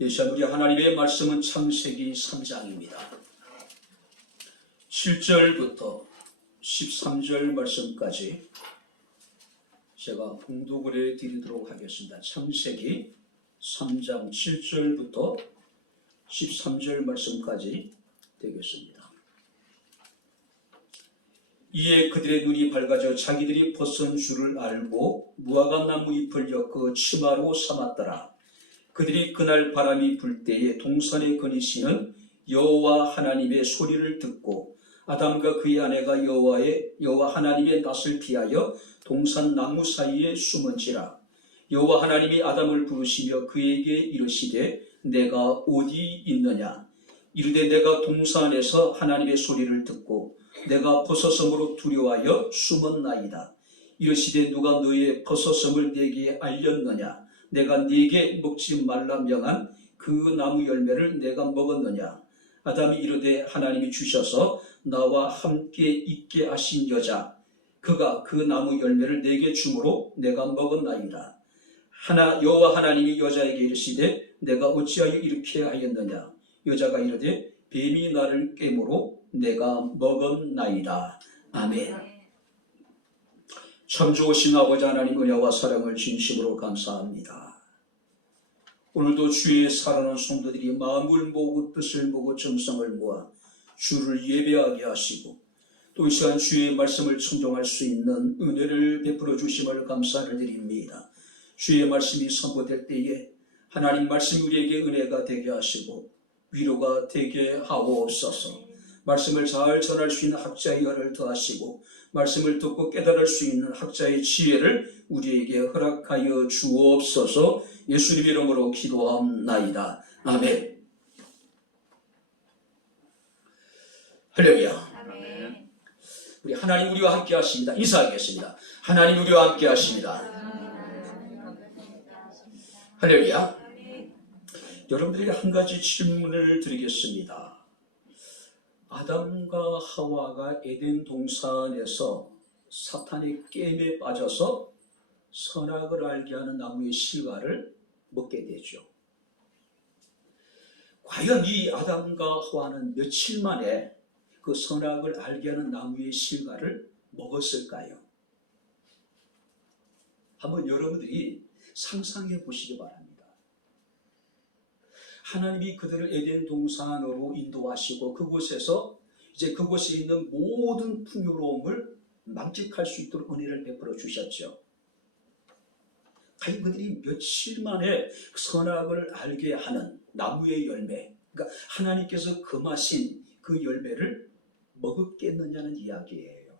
예시한 우리 하나님의 말씀은 창세기 3장입니다. 7절부터 13절 말씀까지 제가 봉독을 해드리도록 하겠습니다. 창세기 3장 7절부터 13절 말씀까지 되겠습니다. 이에 그들의 눈이 밝아져 자기들이 벗은 줄을 알고 무화과 나무 잎을 엮어 치마로 삼았더라. 그들이 그날 바람이 불 때에 동산에 거니시는 여호와 하나님의 소리를 듣고 아담과 그의 아내가 여호와 하나님의 낯을 피하여 동산 나무 사이에 숨은지라. 여호와 하나님이 아담을 부르시며 그에게 이르시되 내가 어디 있느냐. 이르되 내가 동산에서 하나님의 소리를 듣고 내가 벗어섬으로 두려워하여 숨었나이다. 이르시되 누가 너의 벗어섬을 내게 알렸느냐. 내가 네게 먹지 말라 명한 그 나무 열매를 내가 먹었느냐. 아담이 이르되 하나님이 주셔서 나와 함께 있게 하신 여자 그가 그 나무 열매를 내게 주므로 내가 먹었나이다. 여호와 하나님이 여자에게 이르시되 내가 어찌하여 이렇게 하였느냐. 여자가 이르되 뱀이 나를 깨므로 내가 먹었나이다. 아멘. 참 좋으신 아버지 하나님 은혜와 사랑을 진심으로 감사합니다. 오늘도 주의 살아난 성도들이 마음을 모으고 뜻을 모으고 정성을 모아 주를 예배하게 하시고 또 이 시간 주의 말씀을 청종할 수 있는 은혜를 베풀어 주심을 감사를 드립니다. 주의 말씀이 선포될 때에 하나님 말씀이 우리에게 은혜가 되게 하시고 위로가 되게 하옵소서. 말씀을 잘 전할 수 있는 학자의 열을 더하시고 말씀을 듣고 깨달을 수 있는 학자의 지혜를 우리에게 허락하여 주옵소서. 예수님 이름으로 기도합나이다. 아멘. 할렐루야. 아멘. 우리 하나님 우리와 함께 하십니다. 인사하겠습니다. 하나님 우리와 함께 하십니다. 할렐루야. 여러분들에게 한 가지 질문을 드리겠습니다. 아담과 하와가 에덴 동산에서 사탄의 게임에 빠져서 선악을 알게 하는 나무의 실과를 먹게 되죠. 과연 이 아담과 하와는 며칠 만에 그 선악을 알게 하는 나무의 실과를 먹었을까요? 한번 여러분들이 상상해 보시기 바랍니다. 하나님이 그들을 에덴 동산으로 인도하시고 그곳에서 이제 그곳에 있는 모든 풍요로움을 만끽할 수 있도록 은혜를 베풀어 주셨죠. 과연 그들이 며칠 만에 선악을 알게 하는 나무의 열매, 그러니까 하나님께서 금하신 그 열매를 먹었겠느냐는 이야기예요.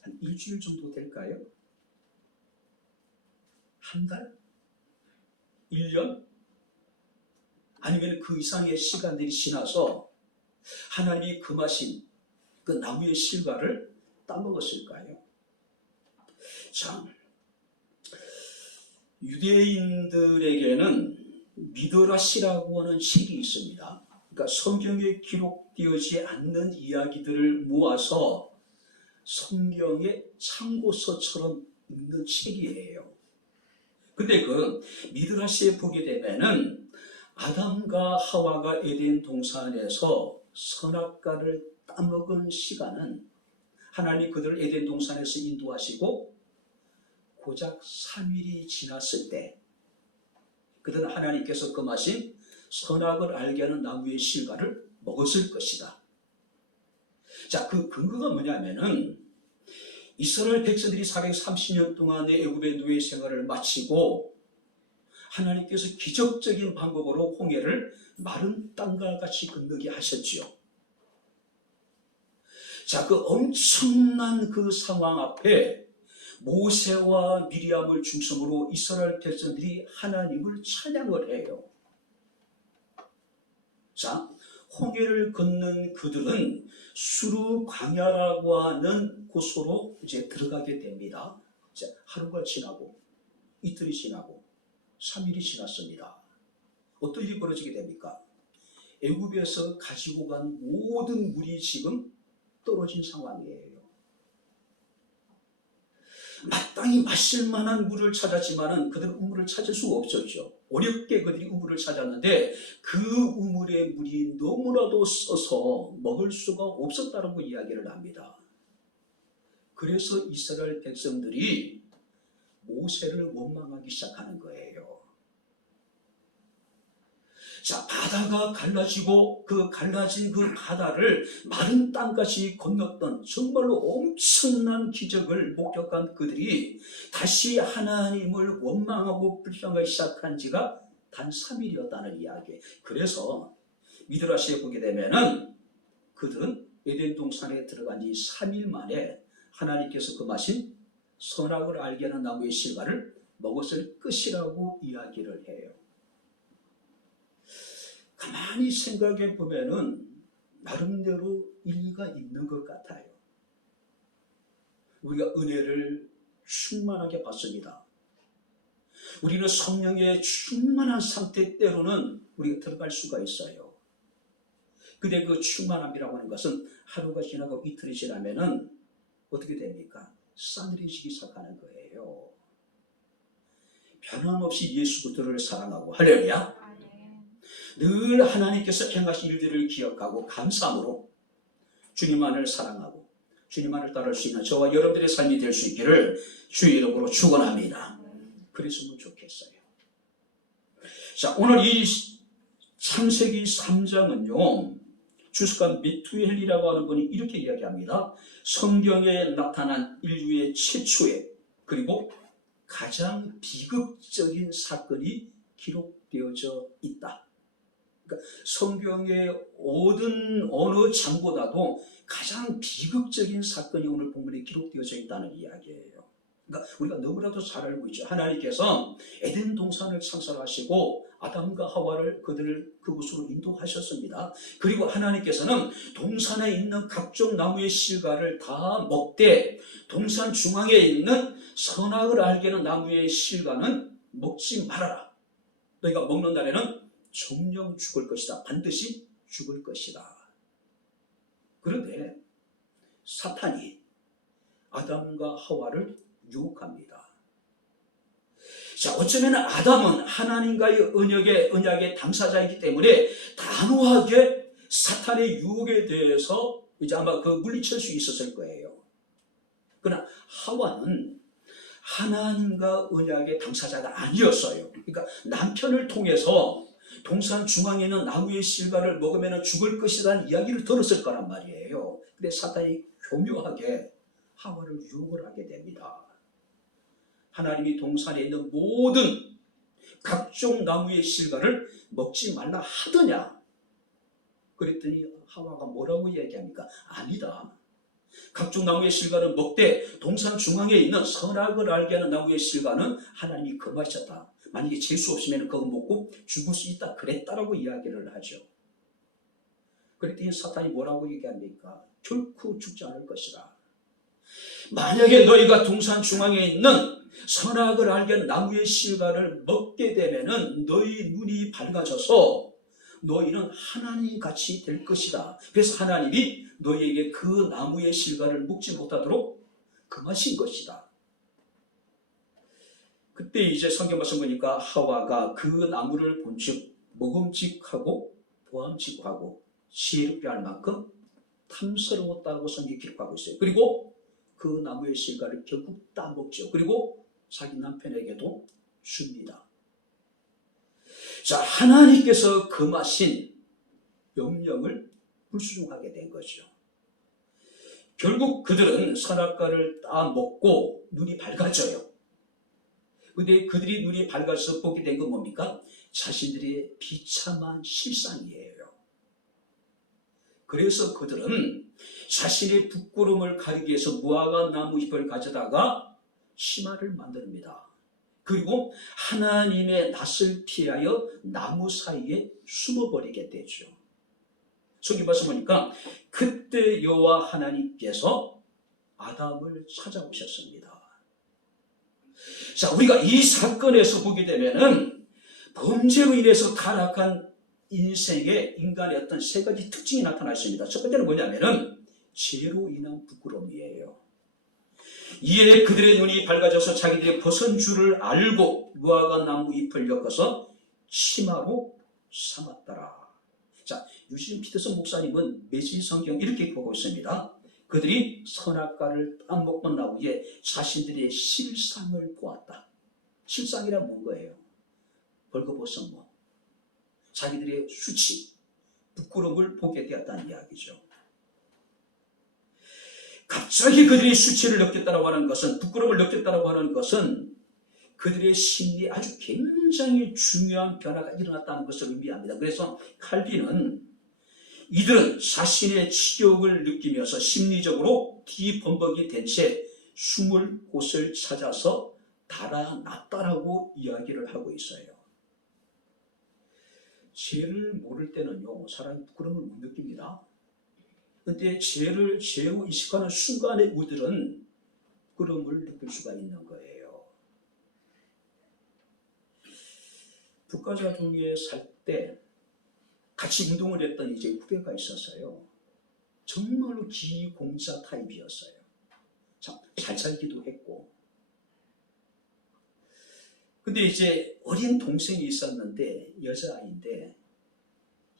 한 일주일 정도 될까요? 한 달? 1년? 아니면 그 이상의 시간들이 지나서 하나님이 금하신 그 나무의 실과를 따먹었을까요? 참, 유대인들에게는 미드라시라고 하는 책이 있습니다. 그러니까 성경에 기록되어지지 않는 이야기들을 모아서 성경의 참고서처럼 읽는 책이에요. 근데 그 미드라시에 보게 되면은 아담과 하와가 에덴 동산에서 선악과를 따먹은 시간은 하나님이 그들을 에덴 동산에서 인도하시고 고작 3일이 지났을 때 그들은 하나님께서 금하신 선악을 알게 하는 나무의 실과를 먹었을 것이다. 자, 그 근거가 뭐냐면은 이스라엘 백성들이 430년 동안의 애굽의 노예 생활을 마치고 하나님께서 기적적인 방법으로 홍해를 마른 땅과 같이 건너게 하셨지요. 자, 그 엄청난 그 상황 앞에 모세와 미리암을 중심으로 이스라엘 백성들이 하나님을 찬양을 해요. 자, 홍해를 건넌 그들은 수르 광야라고 하는 곳으로 이제 들어가게 됩니다. 자, 하루가 지나고 이틀이 지나고 3일이 지났습니다. 어떤 일이 벌어지게 됩니까? 애굽에서 가지고 간 모든 물이 지금 떨어진 상황이에요. 마땅히 마실 만한 물을 찾았지만은 그들은 우물을 찾을 수가 없었죠. 어렵게 그들이 우물을 찾았는데 그 우물의 물이 너무나도 써서 먹을 수가 없었다고 이야기를 합니다. 그래서 이스라엘 백성들이 모세를 원망하기 시작하는 거예요. 자, 바다가 갈라지고 그 갈라진 그 바다를 마른 땅같이 건넜던 정말로 엄청난 기적을 목격한 그들이 다시 하나님을 원망하고 불평하기 시작한 지가 단 3일이었다는 이야기. 그래서 미드라시에 보게 되면은 그들은 에덴 동산에 들어간 지 3일 만에 하나님께서 금하신 선악을 알게 하는 나무의 실과를 먹었을 것이라고 이야기를 해요. 가만히 생각해 보면은 나름대로 일리가 있는 것 같아요. 우리가 은혜를 충만하게 받습니다. 우리는 성령의 충만한 상태 때로는 우리가 들어갈 수가 있어요. 근데 그 충만함이라고 하는 것은 하루가 지나고 이틀이 지나면은 어떻게 됩니까? 싸늘해지기 시작하는 거예요. 변함없이 예수 그리스도를 사랑하고 할렐루야. 늘 하나님께서 행하신 일들을 기억하고 감사함으로 주님만을 사랑하고 주님만을 따를 수 있는 저와 여러분들의 삶이 될 수 있기를 주의 이름으로 축원합니다. 그랬으면 좋겠어요. 자, 오늘 이 창세기 3장은요, 주석가 메투엘이라고 하는 분이 이렇게 이야기합니다. 성경에 나타난 인류의 최초의 그리고 가장 비극적인 사건이 기록되어져 있다. 그러니까 성경의 모든 어느 장보다도 가장 비극적인 사건이 오늘 본문에 기록되어져 있다는 이야기예요. 그러니까 우리가 너무나도 잘 알고 있죠. 하나님께서 에덴 동산을 창설하시고 아담과 하와를 그들을 그곳으로 인도하셨습니다. 그리고 하나님께서는 동산에 있는 각종 나무의 실과를 다 먹되 동산 중앙에 있는 선악을 알게 하는 나무의 실과는 먹지 말아라. 너희가 먹는 날에는 정령 죽을 것이다. 반드시 죽을 것이다. 그런데 사탄이 아담과 하와를 유혹합니다. 자, 어쩌면 아담은 하나님과의 언약의 당사자이기 때문에 단호하게 사탄의 유혹에 대해서 이제 아마 물리칠 수 있었을 거예요. 그러나 하와는 하나님과 언약의 당사자가 아니었어요. 그러니까 남편을 통해서 동산 중앙에 있는 나무의 실과를 먹으면 죽을 것이라는 이야기를 들었을 거란 말이에요. 근데 사탄이 교묘하게 하와를 유혹을 하게 됩니다. 하나님이 동산에 있는 모든 각종 나무의 실과를 먹지 말라 하더냐? 그랬더니 하와가 뭐라고 얘기합니까? 아니다. 각종 나무의 실과는 먹되 동산 중앙에 있는 선악을 알게 하는 나무의 실과는 하나님이 금하셨다. 만약에 재수 없으면 그거 먹고 죽을 수 있다 그랬다라고 이야기를 하죠. 그랬더니 사탄이 뭐라고 얘기합니까? 결코 죽지 않을 것이다. 만약에 너희가 동산 중앙에 있는 선악을 알게 하는 나무의 실과를 먹게 되면은 너희 눈이 밝아져서 너희는 하나님 같이 될 것이다. 그래서 하나님이 너희에게 그 나무의 실과를 먹지 못하도록 금하신 것이다. 그때 이제 성경 말씀 보니까 하와가 그 나무를 본즉 먹음직하고 보암직하고 지혜롭게 할 만큼 탐스러웠다고 성경이 기록하고 있어요. 그리고 그 나무의 실과를 결국 따먹죠. 그리고 자기 남편에게도 줍니다. 자, 하나님께서 금하신 명령을 불순종하게 된 거죠. 결국 그들은 선악과를 따먹고 눈이 밝아져요. 근데 그들이 눈이 밝아서 보게 된 건 뭡니까? 자신들의 비참한 실상이에요. 그래서 그들은 자신의 부끄러움을 가리기 위해서 무화과 나무 잎을 가져다가 치마를 만듭니다. 그리고 하나님의 낯을 피하여 나무 사이에 숨어버리게 되죠. 성경 말씀 보니까 그때 여호와 하나님께서 아담을 찾아오셨습니다. 자, 우리가 이 사건에서 보게 되면은 범죄로 인해서 타락한 인생의 인간의 어떤 세 가지 특징이 나타났습니다. 첫 번째는 뭐냐면은 죄로 인한 부끄러움이에요. 이에 그들의 눈이 밝아져서 자기들이 벗은 줄을 알고 무화과 나무 잎을 엮어서 치마로 삼았더라. 자, 유진 피터슨 목사님은 메시지 성경 이렇게 보고 있습니다. 그들이 선악과를 따먹고 난 후에 자신들의 실상을 보았다. 실상이란 뭔 거예요? 벌거벗은 것, 자기들의 수치, 부끄러움을 보게 되었다는 이야기죠. 갑자기 그들이 수치를 느꼈다고 하는 것은, 부끄러움을 느꼈다고 하는 것은 그들의 심리에 아주 굉장히 중요한 변화가 일어났다는 것을 의미합니다. 그래서 칼빈은 이들은 자신의 치욕을 느끼면서 심리적으로 뒤범벅이 된 채 숨을 곳을 찾아서 달아났다라고 이야기를 하고 있어요. 죄를 모를 때는요, 사람이 부끄러움을 못 느낍니다. 그런데 죄로 인식하는 순간에 우리들은 부끄러움을 느낄 수가 있는 거예요. 북가자 중에 살 때 같이 운동을 했던 이제 후배가 있었어요. 정말로 기공자 타입이었어요. 참 잘 살기도 했고. 근데 이제 어린 동생이 있었는데, 여자아이인데,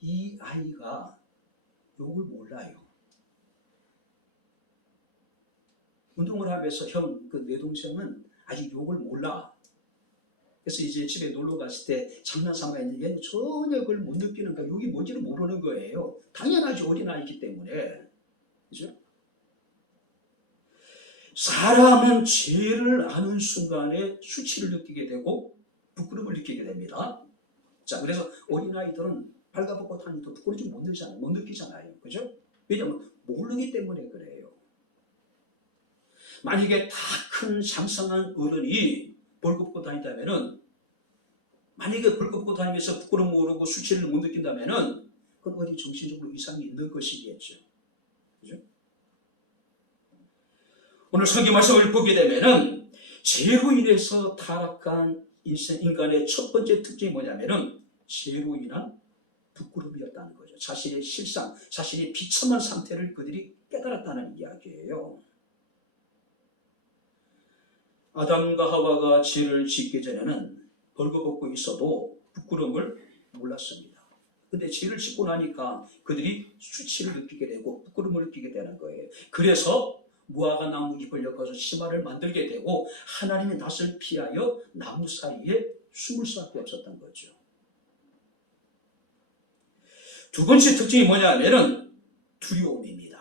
이 아이가 욕을 몰라요. 운동을 하면서 내 동생은 아직 욕을 몰라. 그래서 이제 집에 놀러 갔을 때 장난삼아 했는데 얘는 전혀 그걸 못 느끼는 거야. 욕이 뭔지를 모르는 거예요. 당연하지, 어린아이기 때문에. 그죠? 사람은 죄를 아는 순간에 수치를 느끼게 되고 부끄러움을 느끼게 됩니다. 자, 그래서 어린아이들은 발가벗고 다니도 부끄러움을 못 느끼잖아요. 그죠? 왜냐하면 모르기 때문에 그래요. 만약에 다 큰 장성한 어른이 벌거벗고 다닌다면은, 만약에 벌거벗고 다니면서 부끄러움 모르고 수치를 못 느낀다면은, 그건 어디 정신적으로 이상이 있는 것이겠죠. 그죠? 오늘 성경 말씀을 보게 되면은, 죄로 인해서 타락한 인간의 첫 번째 특징이 뭐냐면은, 죄로 인한 부끄러움이었다는 거죠. 자신의 실상, 자신의 비참한 상태를 그들이 깨달았다는 이야기예요. 아담과 하와가 죄를 짓기 전에는 벌거벗고 있어도 부끄러움을 몰랐습니다. 근데 죄를 짓고 나니까 그들이 수치를 느끼게 되고 부끄러움을 느끼게 되는 거예요. 그래서 무화과 나무 잎을 엮어서 치마를 만들게 되고 하나님의 낯을 피하여 나무 사이에 숨을 수밖에 없었던 거죠. 두 번째 특징이 뭐냐면은 두려움입니다.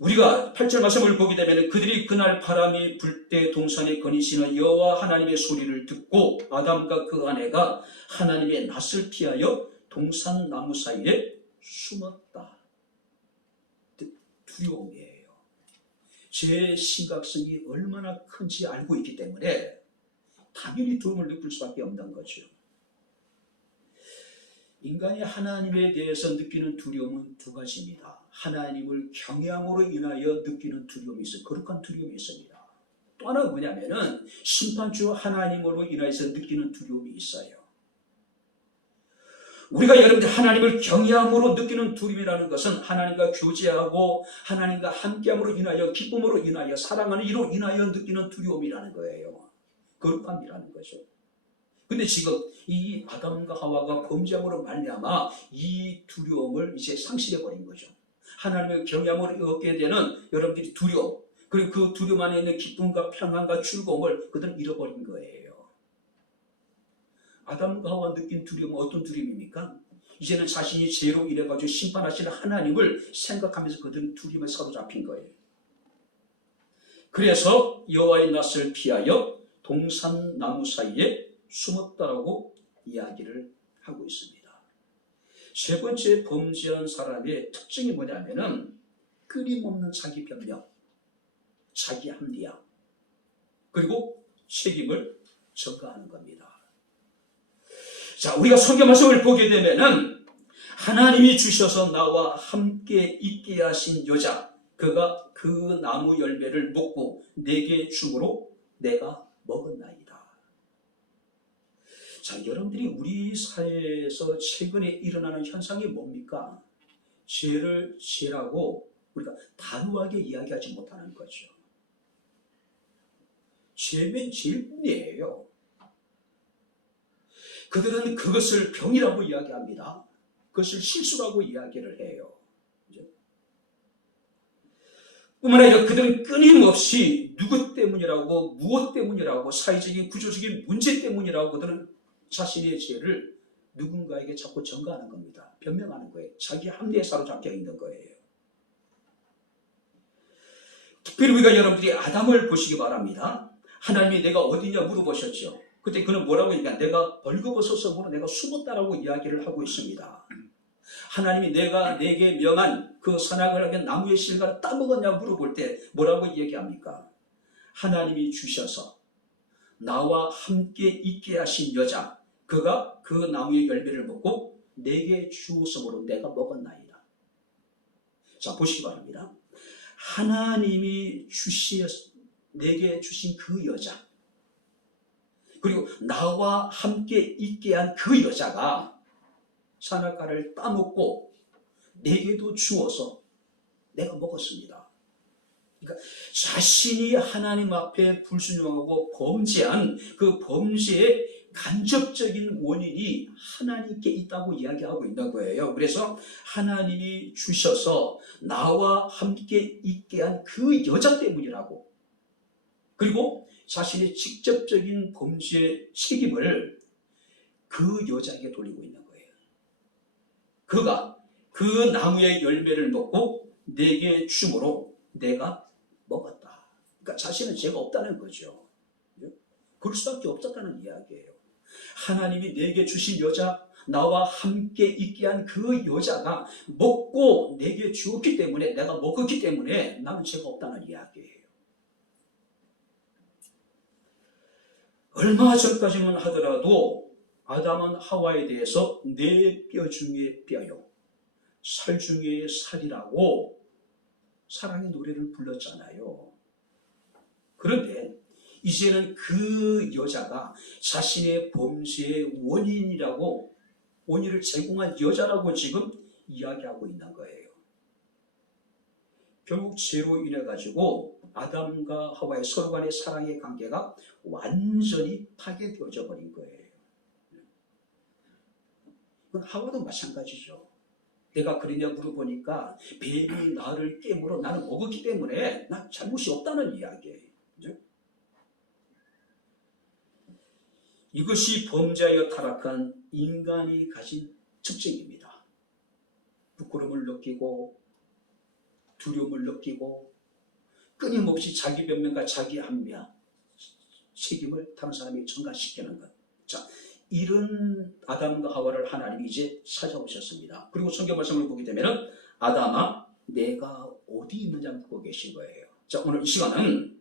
우리가 8절 말씀을 보게 되면 그들이 그날 바람이 불 때 동산에 거니시는 여호와 하나님의 소리를 듣고 아담과 그 아내가 하나님의 낯을 피하여 동산 나무 사이에 숨었다. 두려움이에요. 죄의 심각성이 얼마나 큰지 알고 있기 때문에 당연히 두려움을 느낄 수밖에 없는 거죠. 인간이 하나님에 대해서 느끼는 두려움은 두 가지입니다. 하나님을 경외함으로 인하여 느끼는 두려움이 있어요. 거룩한 두려움이 있습니다. 또 하나는 뭐냐면은 심판주 하나님으로 인하여서 느끼는 두려움이 있어요. 우리가 여러분들 하나님을 경외함으로 느끼는 두려움이라는 것은 하나님과 교제하고 하나님과 함께함으로 인하여 기쁨으로 인하여 사랑하는 이로 인하여 느끼는 두려움이라는 거예요. 거룩함이라는 거죠. 근데 지금 이 아담과 하와가 범죄함으로 말미암아 이 두려움을 이제 상실해 버린 거죠. 하나님의 경외함을 얻게 되는 여러분들이 두려움, 그리고 그 두려움 안에 있는 기쁨과 평안과 즐거움을 그들은 잃어버린 거예요. 아담과 하와 느낀 두려움은 어떤 두려움입니까? 이제는 자신이 죄로 인해 가지고 심판하시는 하나님을 생각하면서 그들은 두려움에 사로잡힌 거예요. 그래서 여호와의 낯을 피하여 동산 나무 사이에 숨었다라고 이야기를 하고 있습니다. 세 번째 범죄한 사람의 특징이 뭐냐면은 끊임없는 자기 변명, 자기 합리화, 그리고 책임을 전가하는 겁니다. 자, 우리가 성경 말씀을 보게 되면은 하나님이 주셔서 나와 함께 있게 하신 여자, 그가 그 나무 열매를 먹고 내게 주므로 내가 먹었나이다. 자, 여러분들이 우리 사회에서 최근에 일어나는 현상이 뭡니까? 죄를 죄라고 우리가 단호하게 이야기하지 못하는 거죠. 죄면 죄일 뿐이에요. 그들은 그것을 병이라고 이야기합니다. 그것을 실수라고 이야기를 해요. 뿐만 아니라 그들은 끊임없이 누구 때문이라고, 무엇 때문이라고, 사회적인 구조적인 문제 때문이라고 그들은 자신의 죄를 누군가에게 자꾸 전가하는 겁니다. 변명하는 거예요. 자기 합리에 사로잡혀 있는 거예요. 특별히 우리가 여러분들이 아담을 보시기 바랍니다. 하나님이 내가 어디냐 물어보셨죠. 그때 그는 뭐라고 얘기하냐, 내가 벌거벗어서으로 내가 숨었다라고 이야기를 하고 있습니다. 하나님이 내가 내게 명한 그 선악을 하게 나무의 실과를 따먹었냐 물어볼 때 뭐라고 얘기합니까? 하나님이 주셔서 나와 함께 있게 하신 여자, 그가 그 나무의 열매를 먹고 내게 주었으므로 내가 먹었나이다. 자, 보시기 바랍니다. 하나님이 내게 주신 그 여자, 그리고 나와 함께 있게 한 그 여자가 선악과를 따먹고 내게도 주어서 내가 먹었습니다. 그러니까 자신이 하나님 앞에 불순종하고 범죄한 그 범죄의 간접적인 원인이 하나님께 있다고 이야기하고 있는 거예요. 그래서 하나님이 주셔서 나와 함께 있게 한 그 여자 때문이라고, 그리고 자신의 직접적인 범죄의 책임을 그 여자에게 돌리고 있는 거예요. 그가 그 나무의 열매를 먹고 내게 줌으로 내가 먹었다. 그러니까 자신은 죄가 없다는 거죠. 그럴 수밖에 없었다는 이야기예요. 하나님이 내게 주신 여자, 나와 함께 있게 한 그 여자가 먹고 내게 주었기 때문에, 내가 먹었기 때문에 나는 죄가 없다는 이야기예요. 얼마 전까지만 하더라도 아담은 하와에 대해서 내 뼈 중에 뼈요, 살 중에 살이라고 사랑의 노래를 불렀잖아요. 그런데 이제는 그 여자가 자신의 범죄의 원인을 제공한 여자라고 지금 이야기하고 있는 거예요. 결국 죄로 인해 가지고 아담과 하와의 서로 간의 사랑의 관계가 완전히 파괴되어져 버린 거예요. 하와도 마찬가지죠. 내가 그러냐 물어보니까 뱀이 나를 깨물어 나는 먹었기 때문에 난 잘못이 없다는 이야기예요. 그죠? 이것이 범죄하여 타락한 인간이 가진 특징입니다. 부끄러움을 느끼고 두려움을 느끼고 끊임없이 자기 변명과 자기 합리화, 책임을 다른 사람에게 전가시키는 것. 자, 이런 아담과 하와를 하나님이 이제 찾아오셨습니다. 그리고 성경 말씀을 보게 되면 아담아 내가 어디 있느냐 묻고 계신 거예요. 자, 오늘 이 시간은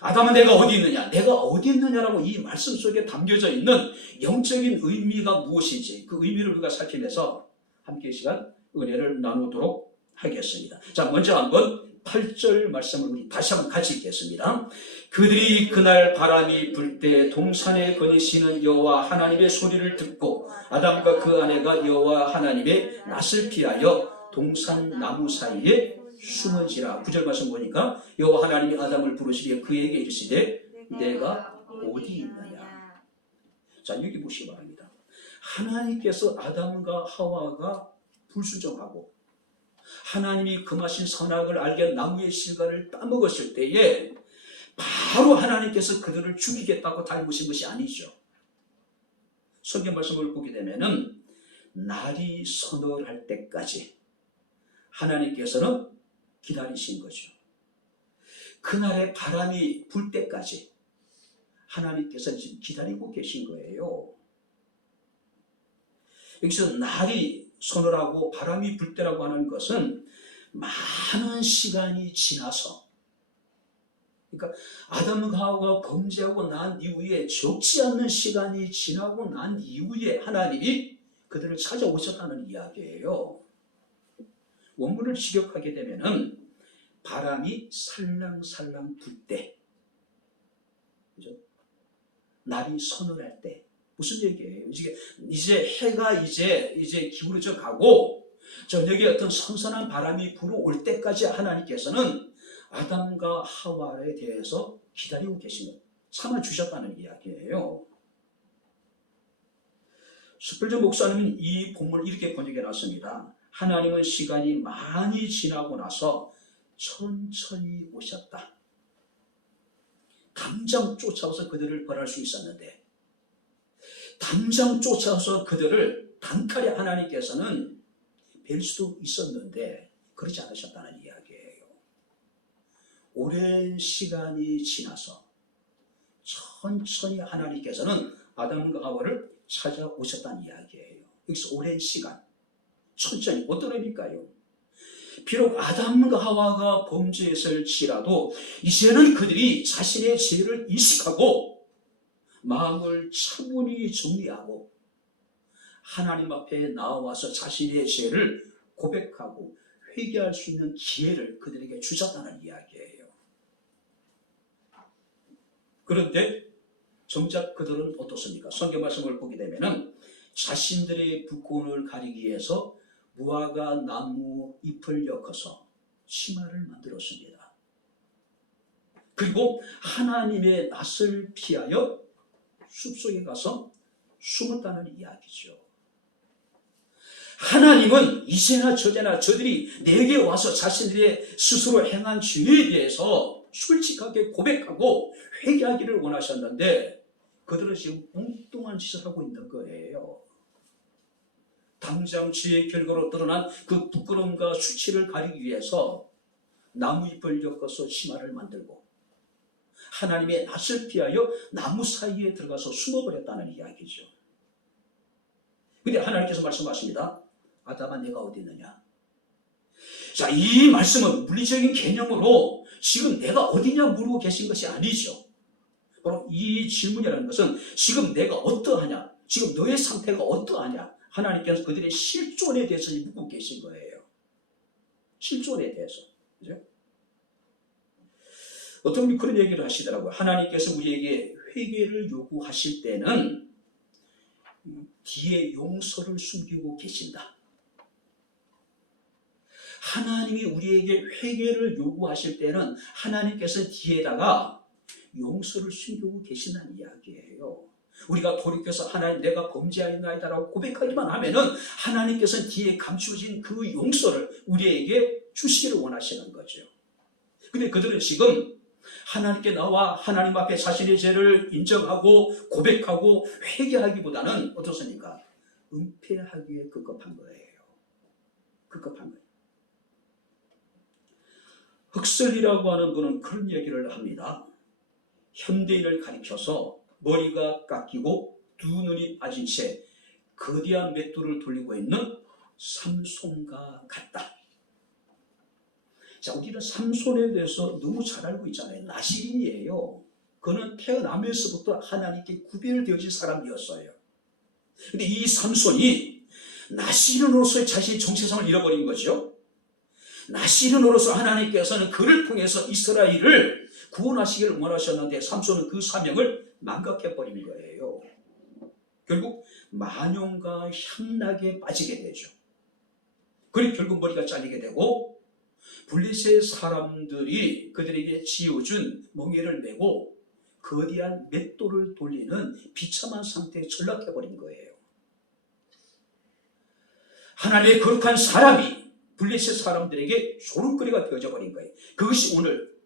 아담아 내가 어디 있느냐, 내가 어디 있느냐라고 이 말씀 속에 담겨져 있는 영적인 의미가 무엇인지 그 의미를 우리가 살피면서 함께 이 시간 은혜를 나누도록 하겠습니다. 자, 먼저 한번 8절 말씀을 우리 다시 한번 같이 읽겠습니다. 그들이 그날 바람이 불 때 동산에 거니시는 여호와 하나님의 소리를 듣고 아담과 그 아내가 여호와 하나님의 낯을 피하여 동산 나무 사이에 숨은지라. 9절 말씀 보니까 여호와 하나님이 아담을 부르시되 그에게 이르시되 내가 어디 있느냐. 자, 여기 보시기 바랍니다. 하나님께서 아담과 하와가 불순종하고 하나님이 금하신 선악을 알게 나무의 실과를 따먹었을 때에 바로 하나님께서 그들을 죽이겠다고 닮으신 것이 아니죠. 성경 말씀을 보게 되면은 날이 서늘할 때까지 하나님께서는 기다리신 거죠. 그날의 바람이 불 때까지 하나님께서 지금 기다리고 계신 거예요. 여기서 날이 서늘하고 바람이 불 때라고 하는 것은 많은 시간이 지나서, 그러니까 아담과 하와가 범죄하고 난 이후에 적지 않는 시간이 지나고 난 이후에 하나님이 그들을 찾아오셨다는 이야기예요. 원문을 직역하게 되면은 바람이 살랑살랑 불 때, 그죠? 날이 서늘할 때. 무슨 얘기예요? 이제 해가 이제 기울어져 가고 저녁에 어떤 선선한 바람이 불어올 때까지 하나님께서는 아담과 하와에 대해서 기다리고 계신 거예요. 참아주셨다는 이야기예요. 스펄전 목사님은 이 본문을 이렇게 번역해 놨습니다. 하나님은 시간이 많이 지나고 나서 천천히 오셨다. 당장 쫓아와서 그들을 벌할 수 있었는데, 당장 쫓아와서 그들을 단칼에 하나님께서는 뵐 수도 있었는데 그러지 않으셨다는 이야기예요. 오랜 시간이 지나서 천천히 하나님께서는 아담과 하와를 찾아오셨다는 이야기예요. 여기서 오랜 시간, 천천히, 어떤 의미일까요? 비록 아담과 하와가 범죄했을지라도 이제는 그들이 자신의 죄를 인식하고 마음을 차분히 정리하고 하나님 앞에 나와서 자신의 죄를 고백하고 회개할 수 있는 기회를 그들에게 주셨다는 이야기예요. 그런데 정작 그들은 어떻습니까? 성경 말씀을 보게 되면은 자신들의 부끄러움을 가리기 위해서 무화과 나무 잎을 엮어서 치마를 만들었습니다. 그리고 하나님의 낯을 피하여 숲속에 가서 숨었다는 이야기죠. 하나님은 이제나 저제나 저들이 내게 와서 자신들의 스스로 행한 죄에 대해서 솔직하게 고백하고 회개하기를 원하셨는데 그들은 지금 엉뚱한 짓을 하고 있는 거예요. 당장 죄의 결과로 드러난 그 부끄러움과 수치를 가리기 위해서 나무잎을 엮어서 치마를 만들고 하나님의 낯을 피하여 나무 사이에 들어가서 숨어버렸다는 이야기죠. 그런데 하나님께서 말씀하십니다. 아담아, 내가 어디 있느냐? 자, 이 말씀은 물리적인 개념으로 지금 내가 어디냐 물고 계신 것이 아니죠. 바로 이 질문이라는 것은 지금 내가 어떠하냐, 지금 너의 상태가 어떠하냐, 하나님께서 그들의 실존에 대해서 묻고 계신 거예요. 실존에 대해서. 그죠? 어떤 분이 그런 얘기를 하시더라고요. 하나님께서 우리에게 회개를 요구하실 때는 뒤에 용서를 숨기고 계신다. 하나님이 우리에게 회개를 요구하실 때는 하나님께서 뒤에다가 용서를 숨기고 계신다는 이야기예요. 우리가 돌이켜서 하나님 내가 범죄하였나이다라고 고백하기만 하면은 하나님께서는 뒤에 감추어진 그 용서를 우리에게 주시기를 원하시는 거죠. 근데 그들은 지금 하나님께 나와 하나님 앞에 자신의 죄를 인정하고 고백하고 회개하기보다는 어떻습니까? 은폐하기에 급급한 거예요. 급급한 거예요. 흑설이라고 하는 분은 그런 얘기를 합니다. 현대인을 가리켜서 머리가 깎이고 두 눈이 빠진 채 거대한 맷돌을 돌리고 있는 삼손과 같다. 자, 우리는 삼손에 대해서 너무 잘 알고 있잖아요. 나시린이에요. 그는 태어나면서부터 하나님께 구별되어진 사람이었어요. 근데 이 삼손이 나시린으로서의 자신의 정체성을 잃어버린 거죠. 나시린으로서 하나님께서는 그를 통해서 이스라엘을 구원하시기를 원하셨는데 삼손은 그 사명을 망각해버린 거예요. 결국 만용과 향락에 빠지게 되죠. 그리고 결국 머리가 잘리게 되고 블레셋 사람들이 그들에게 지어준 멍에를 메고 거대한 맷돌을 돌리는 비참한 상태에 전락해버린 거예요. 하나님의 거룩한 사람이 블레셋 사람들에게 조롱거리가 되어져 버린 거예요. 그것이 오늘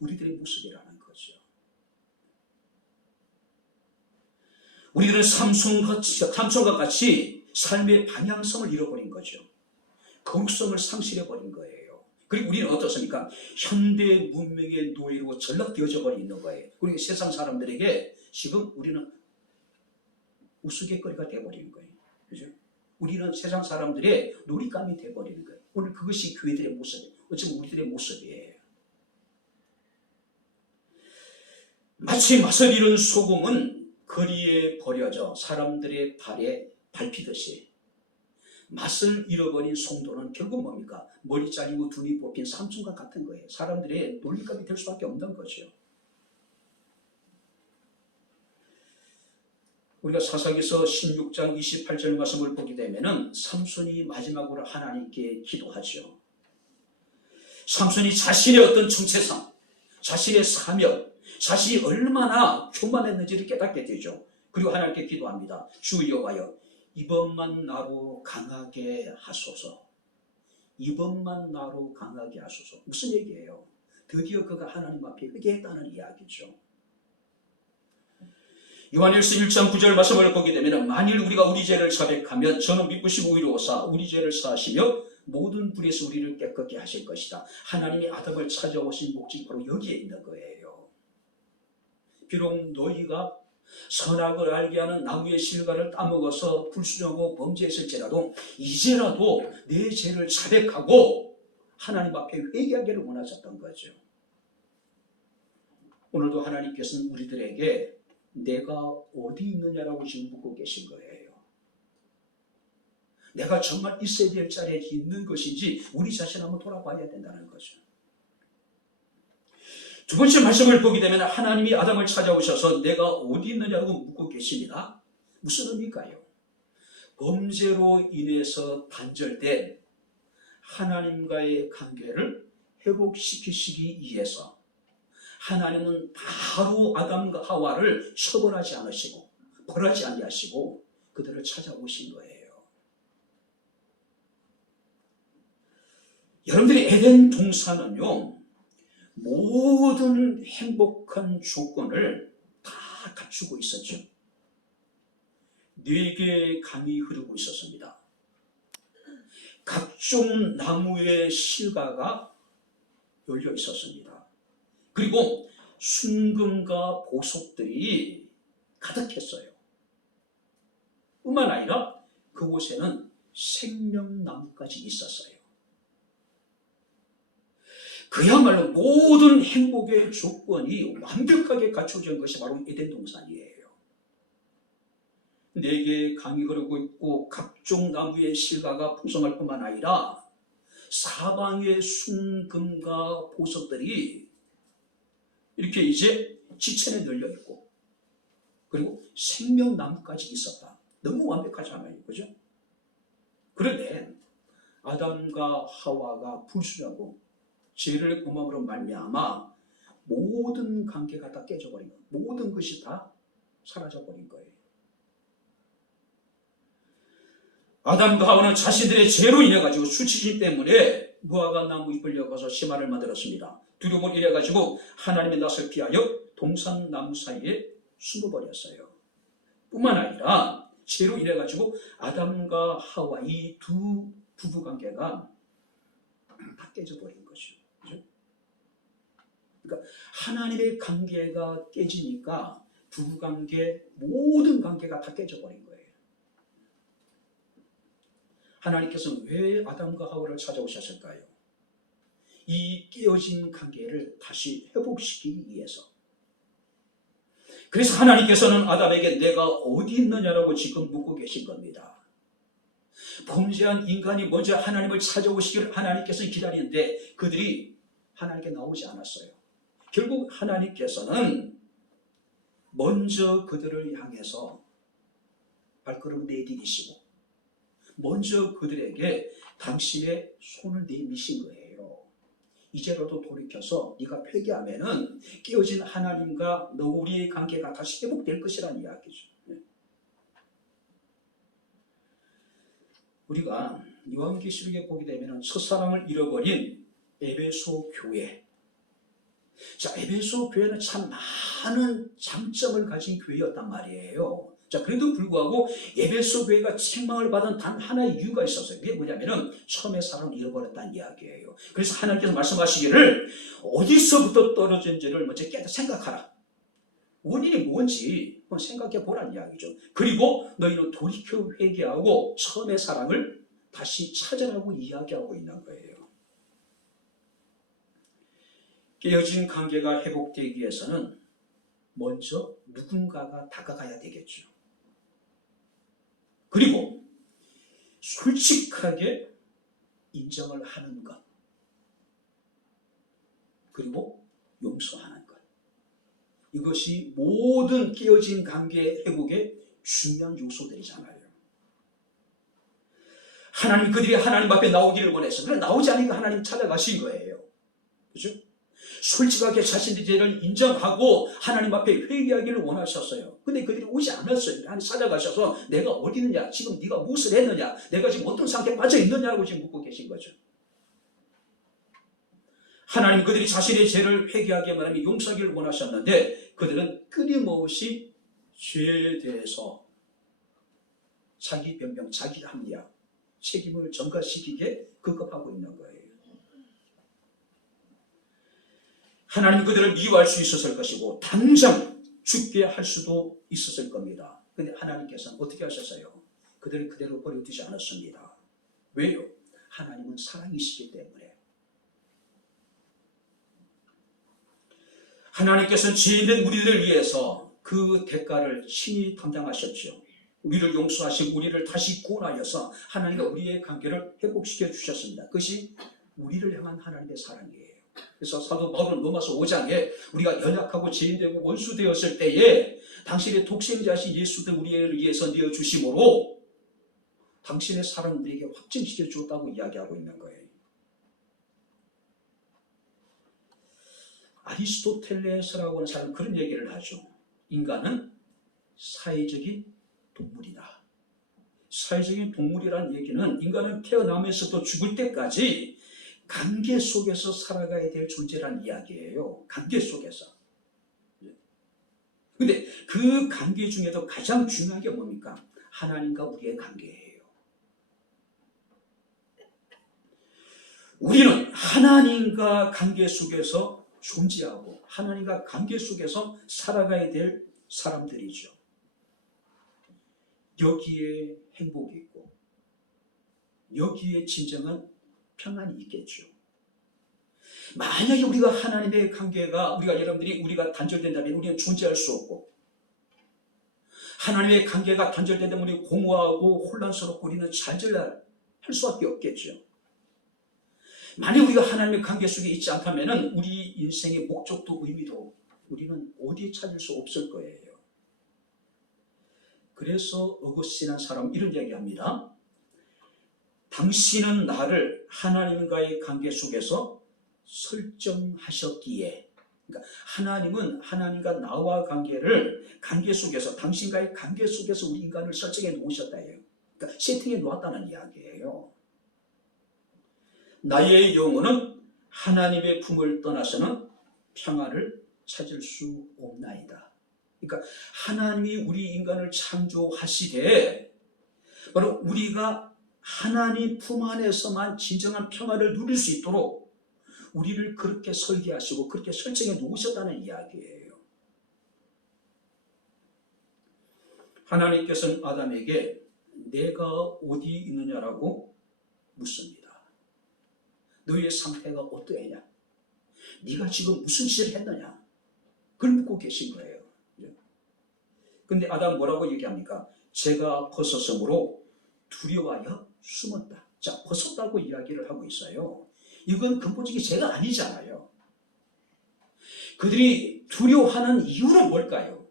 우리들의 모습이라는 거죠. 우리들은 삼손과 같이 삶의 방향성을 잃어버린 거죠. 거룩성을 상실해버린 거예요. 그리고 우리는 어떻습니까? 현대 문명의 노예로 전락되어져 버려 있는 거예요. 그리고 세상 사람들에게 지금 우리는 우스갯거리가 되어버리는 거예요. 그죠? 우리는 세상 사람들의 놀잇감이 되어버리는 거예요. 오늘 그것이 교회들의 모습이에요. 어쩌면 우리들의 모습이에요. 마치 맛을 잃은 소금은 거리에 버려져 사람들의 발에 밟히듯이 맛을 잃어버린 성도는 결국 뭡니까? 머리 잘리고 눈이 뽑힌 삼손과 같은 거예요. 사람들의 놀림감이 될 수밖에 없는 거죠. 우리가 사사기서 16장 28절 말씀을 보게 되면은 삼손이 마지막으로 하나님께 기도하죠. 삼손이 자신의 어떤 정체성, 자신의 사명, 자신이 얼마나 교만했는지를 깨닫게 되죠. 그리고 하나님께 기도합니다. 주 여호와여, 이번만 나로 강하게 하소서. 이번만 나로 강하게 하소서. 무슨 얘기예요? 드디어 그가 하나님 앞에 회개했다는 이야기죠. 요한일서 1장 9절 말씀을 보게 되면, 만일 우리가 우리 죄를 자백하면 저는 미쁘시고 의로우사 우리 죄를 사하시며 모든 불에서 우리를 깨끗게 하실 것이다. 하나님이 아담을 찾아오신 목적이 바로 여기에 있는 거예요. 비록 너희가 선악을 알게 하는 나무의 실과를 따먹어서 불순종하고 범죄했을지라도 이제라도 내 죄를 자백하고 하나님 앞에 회개하기를 원하셨던 거죠. 오늘도 하나님께서는 우리들에게 내가 어디 있느냐라고 지금 묻고 계신 거예요. 내가 정말 있어야 될 자리에 있는 것인지 우리 자신 한번 돌아봐야 된다는 거죠. 두 번째 말씀을 보게 되면 하나님이 아담을 찾아오셔서 내가 어디 있느냐고 묻고 계십니다. 무슨 의미일까요? 범죄로 인해서 단절된 하나님과의 관계를 회복시키시기 위해서 하나님은 바로 아담과 하와를 처벌하지 않으시고 벌하지 아니하시고 그들을 찾아오신 거예요. 여러분들이 에덴 동산은요, 모든 행복한 조건을 다 갖추고 있었죠. 4개의 강이 흐르고 있었습니다. 각종 나무의 실과가 열려 있었습니다. 그리고 순금과 보석들이 가득했어요. 뿐만 아니라 그곳에는 생명나무까지 있었어요. 그야말로 모든 행복의 조건이 완벽하게 갖춰진 것이 바로 에덴 동산이에요. 4개의 강이 흐르고 있고 각종 나무의 실과가 풍성할 뿐만 아니라 사방의 순금과 보석들이 이렇게 이제 지천에 널려 있고 그리고 생명나무까지 있었다. 너무 완벽하잖아요. 그죠? 그런데 아담과 하와가 불순하고 죄를 범함으로 말미암아 모든 관계가 다 깨져버린 거예요. 모든 것이 다 사라져버린 거예요. 아담과 하와는 자신들의 죄로 인해 가지고 수치심 때문에 무화과 나무 잎을 엮어서 심화를 만들었습니다. 두려움을 인해 가지고 하나님의 낯을 피하여 동산 나무 사이에 숨어버렸어요. 뿐만 아니라 죄로 인해 가지고 아담과 하와 이 두 부부 관계가 다 깨져버린 거죠. 그러니까 하나님의 관계가 깨지니까 부부관계 모든 관계가 다 깨져버린 거예요. 하나님께서는 왜 아담과 하와를 찾아오셨을까요? 이 깨어진 관계를 다시 회복시키기 위해서. 그래서 하나님께서는 아담에게 내가 어디 있느냐라고 지금 묻고 계신 겁니다. 범죄한 인간이 먼저 하나님을 찾아오시기를 하나님께서 기다리는데 그들이 하나님께 나오지 않았어요. 결국 하나님께서는 먼저 그들을 향해서 발걸음을 내디디시고 먼저 그들에게 당신의 손을 내미신 거예요. 이제라도 돌이켜서 네가 회개하면은 깨어진 하나님과 너 우리의 관계가 다시 회복될 것이라는 이야기죠. 우리가 요한계시록에 보게 되면 첫사랑을 잃어버린 에베소 교회. 자, 에베소 교회는 참 많은 장점을 가진 교회였단 말이에요. 자, 그래도 불구하고 에베소 교회가 책망을 받은 단 하나의 이유가 있었어요. 그게 뭐냐면은 처음에 사랑을 잃어버렸다는 이야기예요. 그래서 하나님께서 말씀하시기를 어디서부터 떨어진지를 먼저 생각하라. 원인이 뭔지 한번 생각해 보라는 이야기죠. 그리고 너희는 돌이켜 회개하고 처음의 사랑을 다시 찾으라고 이야기하고 있는 거예요. 깨어진 관계가 회복되기 위해서는 먼저 누군가가 다가가야 되겠죠. 그리고 솔직하게 인정을 하는 것. 그리고 용서하는 것. 이것이 모든 깨어진 관계 회복의 중요한 요소들이잖아요. 하나님 그들이 하나님 앞에 나오기를 원했어요. 그래 나오지 않으니까 하나님 찾아가신 거예요. 그렇죠? 솔직하게 자신의 죄를 인정하고 하나님 앞에 회개하기를 원하셨어요. 근데 그들이 오지 않았어요. 하나님 찾아가셔서 내가 어디 있느냐, 지금 네가 무엇을 했느냐, 내가 지금 어떤 상태에 빠져 있느냐고 지금 묻고 계신 거죠. 하나님 그들이 자신의 죄를 회개하기만 하면 용서하기를 원하셨는데 그들은 끊임없이 죄에 대해서 자기 변명, 자기 합리화, 책임을 전가시키게 급급하고 있는 거예요. 하나님 그들을 미워할 수 있었을 것이고 당장 죽게 할 수도 있었을 겁니다. 그런데 하나님께서는 어떻게 하셨어요? 그들을 그대로 버려두지 않았습니다. 왜요? 하나님은 사랑이시기 때문에. 하나님께서는 죄 있는 우리들을 위해서 그 대가를 친히 담당하셨죠. 우리를 용서하시고 우리를 다시 구원하여서 하나님과 우리의 관계를 회복시켜 주셨습니다. 그것이 우리를 향한 하나님의 사랑이에요. 그래서 사도 바울은 로마서 5장에 우리가 연약하고 죄인되고 원수 되었을 때에 당신의 독생자신 예수를 우리를 위해서 내어주심으로 당신의 사랑을 우리에게 확증시켜 주었다고 이야기하고 있는 거예요. 아리스토텔레스라고 하는 사람은 그런 얘기를 하죠. 인간은 사회적인 동물이다. 사회적인 동물이라는 얘기는 인간은 태어나면서부터 죽을 때까지 관계 속에서 살아가야 될 존재라는 이야기예요. 관계 속에서. 근데 그 관계 중에도 가장 중요한 게 뭡니까? 하나님과 우리의 관계예요. 우리는 하나님과 관계 속에서 존재하고 하나님과 관계 속에서 살아가야 될 사람들이죠. 여기에 행복이 있고 여기에 진정한 평안이 있겠죠. 만약에 우리가 하나님의 관계가 우리가 단절된다면 우리는 존재할 수 없고 하나님의 관계가 단절된다면 우리는 공허하고 혼란스럽고 우리는 좌절할 수밖에 없겠죠. 만약 우리가 하나님의 관계 속에 있지 않다면 우리 인생의 목적도 의미도 우리는 어디에 찾을 수 없을 거예요. 그래서 어거스틴이라는 사람 이런 얘기합니다. 당신은 나를 하나님과의 관계 속에서 설정하셨기에, 그러니까 하나님은 하나님과 나와 관계 속에서 당신과의 관계 속에서 우리 인간을 설정해 놓으셨다 해요. 그러니까 세팅해 놓았다는 이야기예요. 나의 영혼은 하나님의 품을 떠나서는 평안을 찾을 수 없나이다. 그러니까 하나님이 우리 인간을 창조하시되 바로 우리가 하나님 품 안에서만 진정한 평안을 누릴 수 있도록 우리를 그렇게 설계하시고 그렇게 설정해 놓으셨다는 이야기예요. 하나님께서는 아담에게 내가 어디 있느냐라고 묻습니다. 너의 상태가 어떠하냐? 네가 지금 무슨 짓을 했느냐? 그걸 묻고 계신 거예요. 근데 아담 뭐라고 얘기합니까? 제가 벗었으므로 두려워하여 숨었다. 자, 벗었다고 이야기를 하고 있어요. 이건 근본적인 죄가 아니잖아요. 그들이 두려워하는 이유는 뭘까요?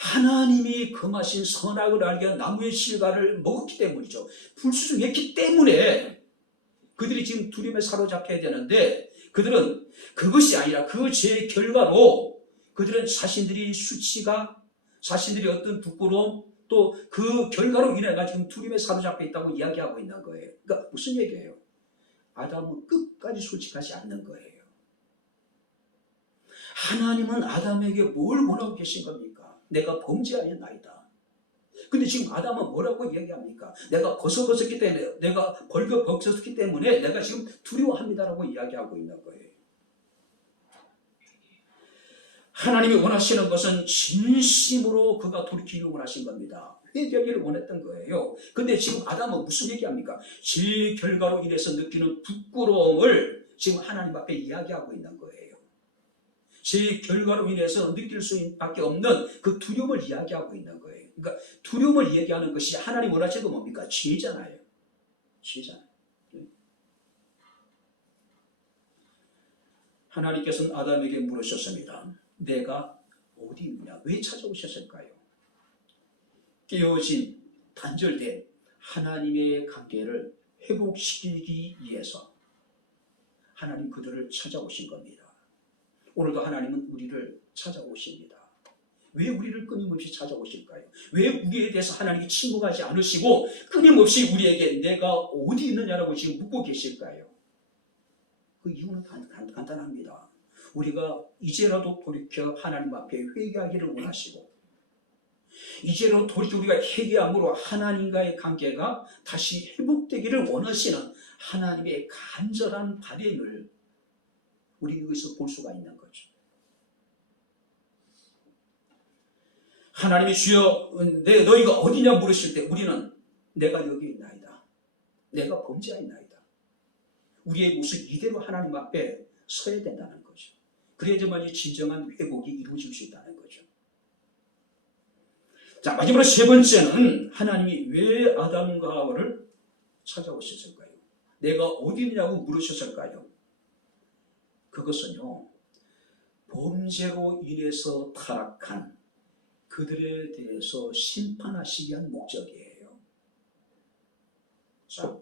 하나님이 금하신 선악을 알게 한 나무의 실과를 먹었기 때문이죠. 불순종했기 때문에 그들이 지금 두려움에 사로잡혀야 되는데 그들은 그것이 아니라 그 죄의 결과로 그들은 자신들이 수치가 자신들이 어떤 부끄러움 또 그 결과로 인해 가지고 두려움에 사로잡혀 있다고 이야기하고 있는 거예요. 그러니까 무슨 얘기예요? 아담은 끝까지 솔직하지 않는 거예요. 하나님은 아담에게 뭘 원하고 계신 겁니까? 내가 범죄하였나이다. 근데 지금 아담은 뭐라고 얘기합니까? 내가 벗었기 때문에, 내가 벌거벗었기 때문에 내가 지금 두려워합니다라고 이야기하고 있는 거예요. 하나님이 원하시는 것은 진심으로 그가 돌이키기를 원하신 겁니다. 회개하기를 원했던 거예요. 근데 지금 아담은 무슨 얘기합니까? 죄 결과로 인해서 느끼는 부끄러움을 지금 하나님 앞에 이야기하고 있는 거예요. 죄 결과로 인해서 느낄 수밖에 없는 그 두려움을 이야기하고 있는 거예요. 그러니까 두려움을 얘기하는 것이 하나님 원하시는 건 뭡니까? 죄잖아요. 죄잖아요. 하나님께서는 아담에게 물으셨습니다. 내가 어디 있느냐? 왜 찾아오셨을까요? 깨어진, 단절된 하나님의 관계를 회복시키기 위해서 하나님 그들을 찾아오신 겁니다. 오늘도 하나님은 우리를 찾아오십니다. 왜 우리를 끊임없이 찾아오실까요? 왜 우리에 대해서 하나님이 침묵하지 않으시고 끊임없이 우리에게 내가 어디 있느냐라고 지금 묻고 계실까요? 그 이유는 간단합니다. 우리가 이제라도 돌이켜 하나님 앞에 회개하기를 원하시고, 이제라도 돌이켜 우리가 회개함으로 하나님과의 관계가 다시 회복되기를 원하시는 하나님의 간절한 바램을 우리 여기서 볼 수가 있는 거죠. 하나님이 주여 너희가 어디냐 물으실 때 우리는 내가 여기 있나이다, 내가 범죄하였나이다, 우리의 모습 이대로 하나님 앞에 서야 된다는 거죠. 그래야지만 진정한 회복이 이루어질 수 있다는 거죠. 자, 마지막으로 세 번째는 하나님이 왜 아담과 하와를 찾아오셨을까요? 내가 어디 있냐고 물으셨을까요? 그것은요, 범죄로 인해서 타락한 그들에 대해서 심판하시기 위한 목적이에요. 자,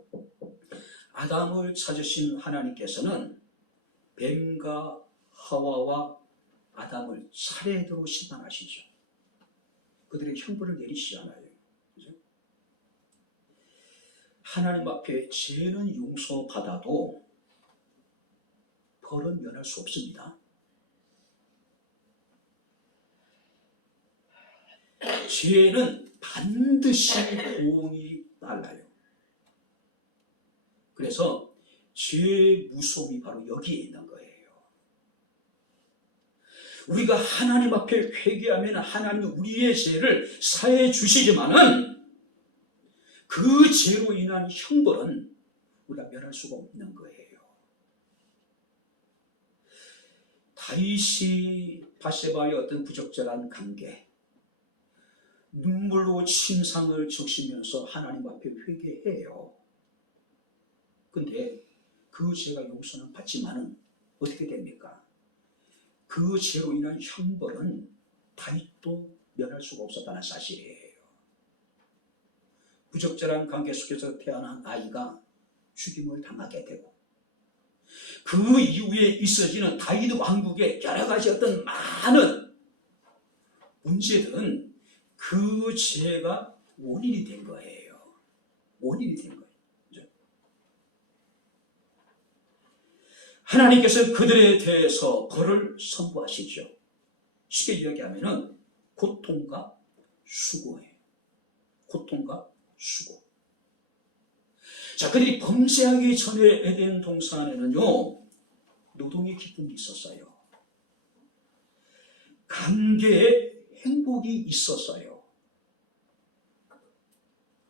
아담을 찾으신 하나님께서는 뱀과 하와와 아담을 차례대로 심판하시죠. 그들의 형벌을 내리시지 않아요. 그죠? 하나님 앞에 죄는 용서받아도 벌은 면할 수 없습니다. 죄는 반드시 보응이 달라요. 그래서 죄의 무서움이 바로 여기에 있는 거예요. 우리가 하나님 앞에 회개하면 하나님이 우리의 죄를 사해 주시지만은 그 죄로 인한 형벌은 우리가 면할 수가 없는 거예요. 다윗이 바세바의 어떤 부적절한 관계, 눈물로 침상을 적시면서 하나님 앞에 회개해요. 근데 그 죄가 용서는 받지만은 어떻게 됩니까? 그 죄로 인한 형벌은 다윗도 면할 수가 없었다는 사실이에요. 부적절한 관계 속에서 태어난 아이가 죽임을 당하게 되고, 그 이후에 있어지는 다윗 왕국의 여러 가지 어떤 많은 문제들은 그 죄가 원인이 된 거예요. 원인이 된 거예요. 그렇죠? 하나님께서 그들에 대해서 벌을 선고하시죠. 쉽게 이야기하면 고통과 수고예요. 고통과 수고. 자, 그들이 범죄하기 전에 에덴 동산에는요, 노동의 기쁨이 있었어요. 관계에 행복이 있었어요.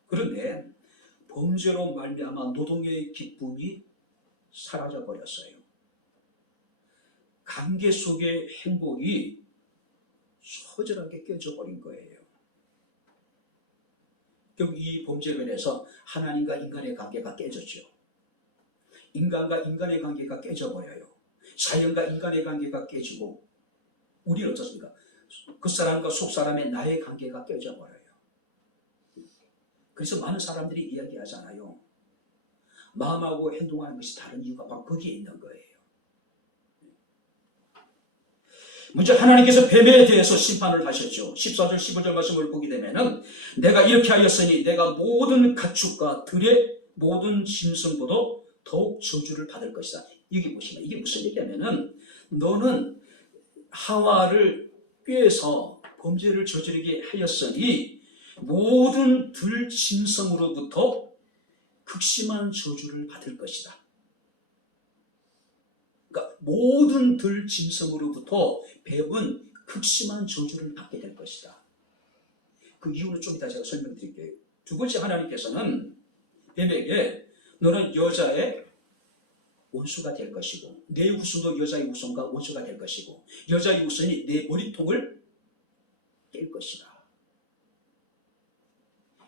그런데 범죄로 말미암아 노동의 기쁨이 사라져 버렸어요. 관계 속의 행복이 처절하게 깨져버린 거예요. 결국 이 범죄로 인해서 하나님과 인간의 관계가 깨졌죠. 인간과 인간의 관계가 깨져버려요. 자연과 인간의 관계가 깨지고, 우리는 어떻습니까? 그 사람과 속사람의 나의 관계가 깨져버려요. 그래서 많은 사람들이 이야기하잖아요. 마음하고 행동하는 것이 다른 이유가 바로 거기에 있는 거예요. 먼저 하나님께서 뱀에 대해서 심판을 하셨죠. 14절 15절 말씀을 보게 되면은 내가 이렇게 하였으니 내가 모든 가축과 들의 모든 짐승보다 더욱 저주를 받을 것이다. 여기 보시면 이게 무슨 얘기냐면은 너는 하와를 꾀해서 범죄를 저지르게 하였으니 모든 들 짐승으로부터 극심한 저주를 받을 것이다. 그러니까 모든 들 짐승으로부터 뱀은 극심한 저주를 받게 될 것이다. 그 이유는 좀 이따 제가 설명드릴게요. 두 번째, 하나님께서는 뱀에게 너는 여자의 원수가 될 것이고 내 후손도 여자의 후손과 원수가 될 것이고 여자의 후손이 내 머리통을 깰 것이다.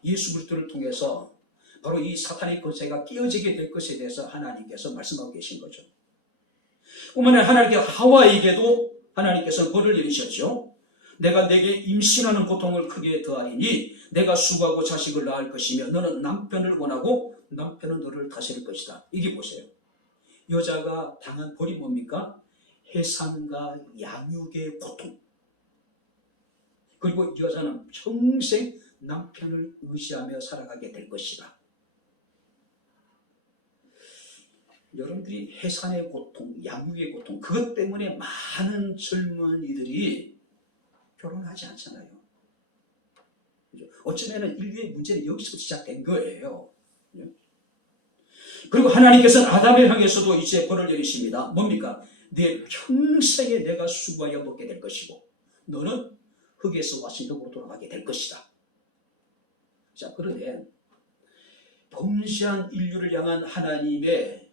예수 그리스도를 통해서 바로 이 사탄의 권세가 깨어지게 될 것에 대해서 하나님께서 말씀하고 계신 거죠. 뿐만 아니라 하나님께 하와에게도 하나님께서 벌을 내리셨죠. 내가 내게 임신하는 고통을 크게 더하리니 내가 수고하고 자식을 낳을 것이며 너는 남편을 원하고 남편은 너를 다스릴 것이다. 이게 보세요. 여자가 당한 벌이 뭡니까? 해산과 양육의 고통, 그리고 여자는 평생 남편을 의지하며 살아가게 될 것이다. 여러분들이 해산의 고통, 양육의 고통, 그것 때문에 많은 젊은이들이 결혼하지 않잖아요. 어쩌면 인류의 문제는 여기서 시작된 거예요. 그리고 하나님께서는 아담을 향해서도 이제 벌을 내리십니다. 뭡니까? 내 평생에 내가 수고하여 먹게 될 것이고 너는 흙에서 와서 흙으로 돌아가게 될 것이다. 자, 그런데 범죄한 인류를 향한 하나님의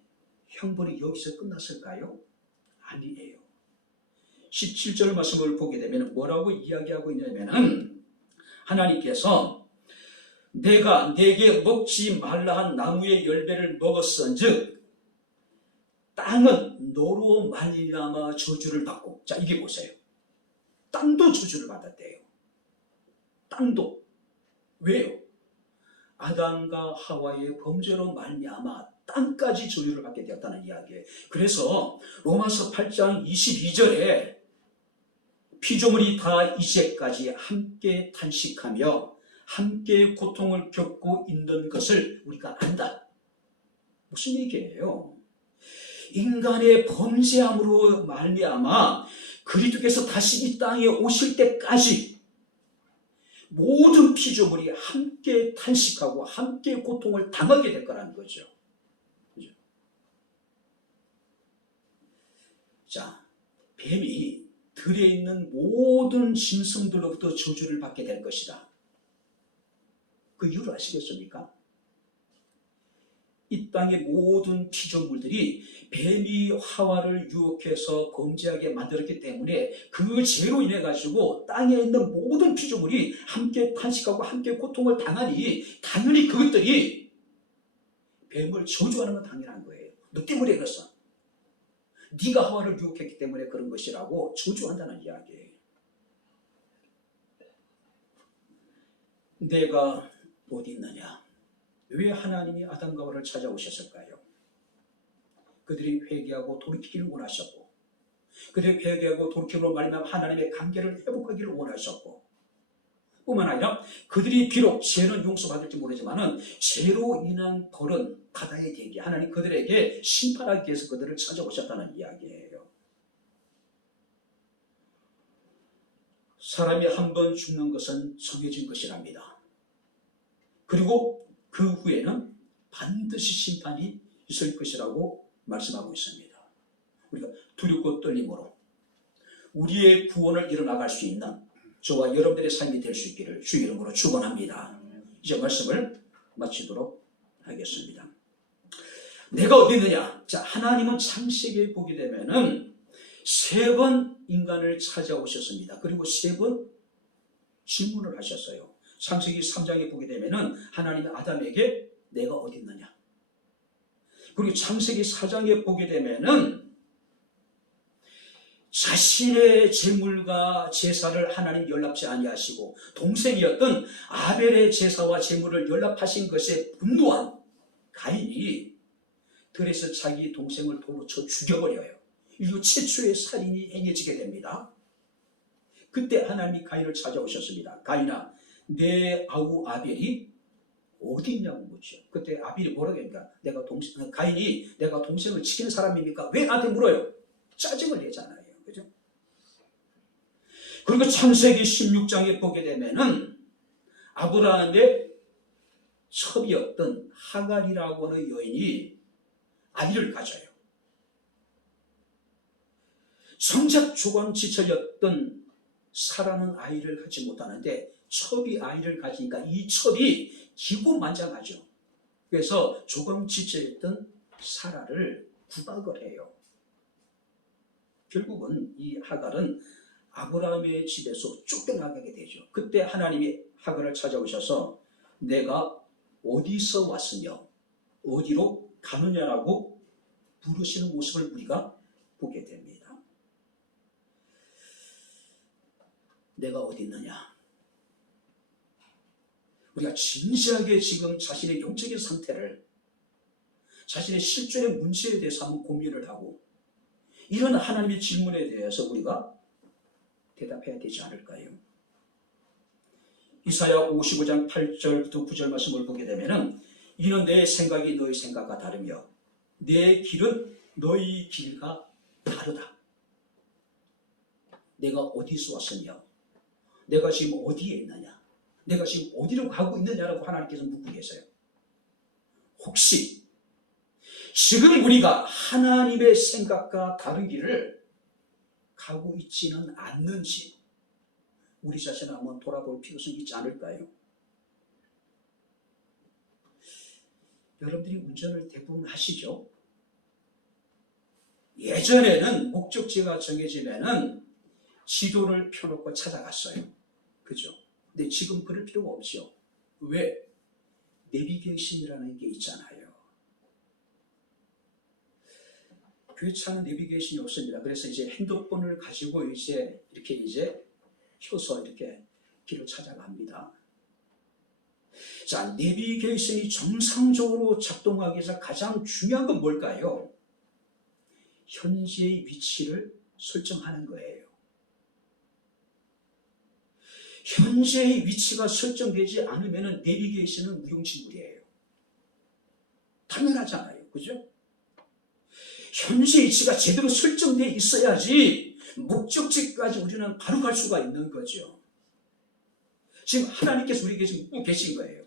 형벌이 여기서 끝났을까요? 아니에요. 17절 말씀을 보게 되면 뭐라고 이야기하고 있냐면 하나님께서 내가 네게 먹지 말라 한 나무의 열매를 먹었은즉 땅은 너로 말미암아 저주를 받고, 자 이게 보세요. 땅도 저주를 받았대요. 땅도. 왜요? 아담과 하와의 범죄로 말미암아 땅까지 저주를 받게 되었다는 이야기예요. 그래서 로마서 8장 22절에 피조물이 다 이제까지 함께 탄식하며 함께 고통을 겪고 있는 것을 우리가 안다. 무슨 얘기예요? 인간의 범죄함으로 말미암아 그리스도께서 다시 이 땅에 오실 때까지 모든 피조물이 함께 탄식하고 함께 고통을 당하게 될 거라는 거죠. 그죠? 자, 뱀이 들에 있는 모든 짐승들로부터 저주를 받게 될 것이다. 그 이유를 아시겠습니까? 이 땅의 모든 피조물들이 뱀이 하와를 유혹해서 범죄하게 만들었기 때문에 그 죄로 인해 가지고 땅에 있는 모든 피조물이 함께 탄식하고 함께 고통을 당하니 당연히 그것들이 뱀을 저주하는 건 당연한 거예요. 너 때문에 그랬어. 네가 하와를 유혹했기 때문에 그런 것이라고 저주한다는 이야기예요. 내가 어디 있느냐? 왜 하나님이 아담과 하와를 찾아오셨을까요? 그들이 회개하고 돌이키기를 원하셨고, 그들이 회개하고 돌이킴으로 말미암아 하나님의 관계를 회복하기를 원하셨고, 뿐만 아니라 그들이 비록 죄는 용서받을지 모르지만 죄로 인한 벌은 받아야 되게 하나님 그들에게 심판하기 위해서 그들을 찾아오셨다는 이야기예요. 사람이 한 번 죽는 것은 정해진 것이랍니다. 그리고 그 후에는 반드시 심판이 있을 것이라고 말씀하고 있습니다. 우리가 두렵고 떨림으로 우리의 구원을 이뤄나갈 수 있는 저와 여러분들의 삶이 될 수 있기를 주의 이름으로 축원합니다. 이제 말씀을 마치도록 하겠습니다. 내가 어디 있느냐? 자, 하나님은 창세기에 보게 되면은 3번 인간을 찾아오셨습니다. 그리고 3번 질문을 하셨어요. 창세기 3장에 보게 되면은 하나님이 아담에게 내가 어디 있느냐? 그리고 창세기 4장에 보게 되면은 자신의 재물과 제사를 하나님 연락지 아니하시고 동생이었던 아벨의 제사와 재물을 연락하신 것에 분노한 가인이 들에서 자기 동생을 돌로 쳐 죽여버려요. 인류 최초의 살인이 행해지게 됩니다. 그때 하나님이 가인을 찾아오셨습니다. 가인아, 내 아우 아벨이 어디 있냐고 묻죠. 그때 아벨이 뭐라고 합니까? 가인이 내가 동생을 지키는 사람입니까? 왜 나한테 물어요? 짜증을 내잖아요. 그죠? 그리고 창세기 16장에 보게 되면은 아브라함의 첩이었던 하갈이라고 하는 여인이 아이를 가져요. 정작 조광지처였던 사라는 아이를 갖지 못하는데 첩이 아이를 가지니까 이 첩이 기고만장하죠. 그래서 조광지처였던 사라를 구박을 해요. 결국은 이 하갈은 아브라함의 집에서 쫓겨나가게 되죠. 그때 하나님이 하갈을 찾아오셔서 내가 어디서 왔으며 어디로 가느냐라고 부르시는 모습을 우리가 보게 됩니다. 내가 어디 있느냐? 우리가 진지하게 지금 자신의 영적인 상태를, 자신의 실존의 문제에 대해서 한번 고민을 하고 이런 하나님의 질문에 대해서 우리가 대답해야 되지 않을까요? 이사야 55장 8절부터 9절 말씀을 보게 되면은 이는 내 생각이 너희 생각과 다르며 내 길은 너희 길과 다르다. 내가 어디서 왔으며 내가 지금 어디에 있느냐, 내가 지금 어디로 가고 있느냐라고 하나님께서 묻고 계세요. 혹시 지금 우리가 하나님의 생각과 다른 길을 가고 있지는 않는지 우리 자신을 한번 돌아볼 필요성이 있지 않을까요? 여러분들이 운전을 대부분 하시죠? 예전에는 목적지가 정해지면은 지도를 펴놓고 찾아갔어요. 그죠? 근데 지금 그럴 필요가 없죠. 왜? 내비게이션이라는 게 있잖아요. 교회차는 내비게이션이 없습니다. 그래서 이제 핸드폰을 가지고 이렇게 켜서 이렇게 길을 찾아갑니다. 자, 내비게이션이 정상적으로 작동하기 위해서 가장 중요한 건 뭘까요? 현재의 위치를 설정하는 거예요. 현재의 위치가 설정되지 않으면 내비게이션은 무용지물이에요. 당연하잖아요. 그죠? 현재 위치가 제대로 설정되어 있어야지 목적지까지 우리는 바로 갈 수가 있는 거죠. 지금 하나님께서 우리에게 지금 묻고 계신 거예요.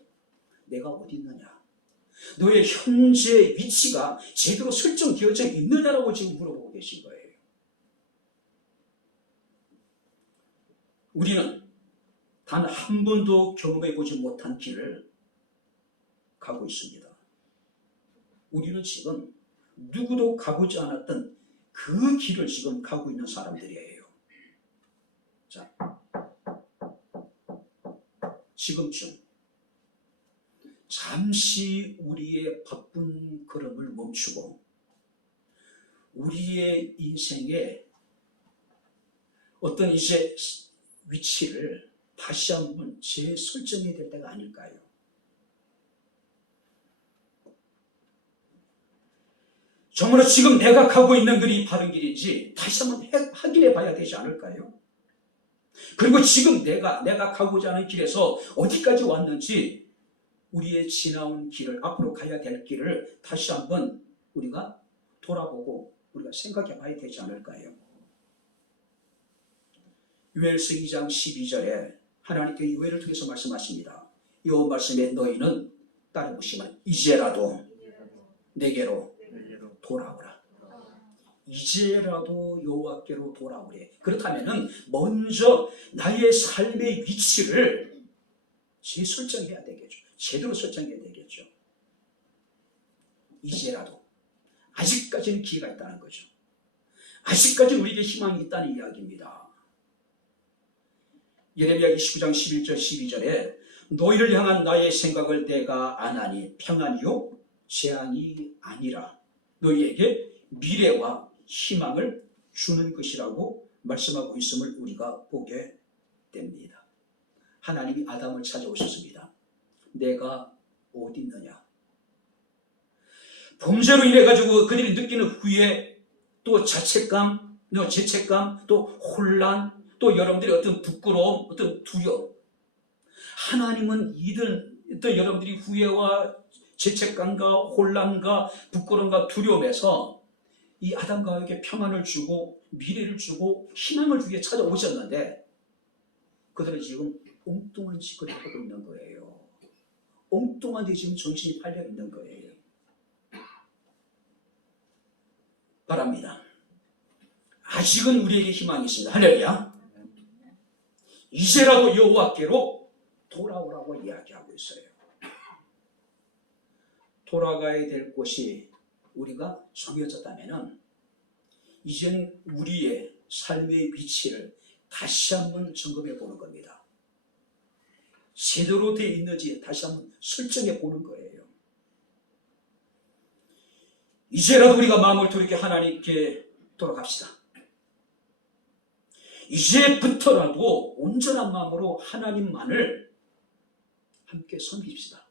내가 어디 있느냐? 너의 현재 위치가 제대로 설정되어져 있느냐라고 지금 물어보고 계신 거예요. 우리는 단 한 번도 경험해보지 못한 길을 가고 있습니다. 우리는 지금 누구도 가보지 않았던 그 길을 지금 가고 있는 사람들이에요. 자, 지금쯤 잠시 우리의 바쁜 걸음을 멈추고 우리의 인생에 어떤 이제 위치를 다시 한번 재설정해야 될 때가 아닐까요? 정말로 지금 내가 가고 있는 길이 바른 길인지 다시 한번 확인해 봐야 되지 않을까요? 그리고 지금 내가 가고자 하는 길에서 어디까지 왔는지 우리의 지나온 길을, 앞으로 가야 될 길을 다시 한번 우리가 돌아보고 우리가 생각해 봐야 되지 않을까요? 요엘서 2장 12절에 하나님께 요엘을 통해서 말씀하십니다. 이 말씀에 너희는 따라보시면 이제라도 내게로 돌아오라. 이제라도 여호와께로 돌아오래. 그렇다면은 먼저 나의 삶의 위치를 재설정해야 되겠죠. 제대로 설정해야 되겠죠. 이제라도. 아직까지는 기회가 있다는 거죠. 아직까지 우리에게 희망이 있다는 이야기입니다. 예레미야 29장 11절 12절에 너희를 향한 나의 생각을 내가 아나니 평안이요 재앙이 아니라 너희에게 미래와 희망을 주는 것이라고 말씀하고 있음을 우리가 보게 됩니다. 하나님이 아담을 찾아오셨습니다. 내가 어디 있느냐? 범죄로 인해 가지고 그들이 느끼는 후회, 또 자책감, 또 죄책감, 또 혼란, 또 여러분들이 어떤 부끄러움, 어떤 두려움. 하나님은 또 여러분들이 후회와 죄책감과 혼란과 부끄러움과 두려움에서 이 아담과 하와에게 평안을 주고 미래를 주고 희망을 주기에 찾아오셨는데 그들은 지금 엉뚱한 짓을 하고 있는 거예요. 엉뚱한 데 지금 정신이 팔려 있는 거예요. 바랍니다. 아직은 우리에게 희망이 있습니다. 할렐루야. 이제라도 여호와께로 돌아오라고 이야기하고 있어요. 돌아가야 될 곳이 우리가 정해졌다면 이제는 우리의 삶의 위치를 다시 한번 점검해 보는 겁니다. 제대로 되어 있는지 다시 한번 설정해 보는 거예요. 이제라도 우리가 마음을 돌이켜 하나님께 돌아갑시다. 이제부터라도 온전한 마음으로 하나님만을 함께 섬깁시다.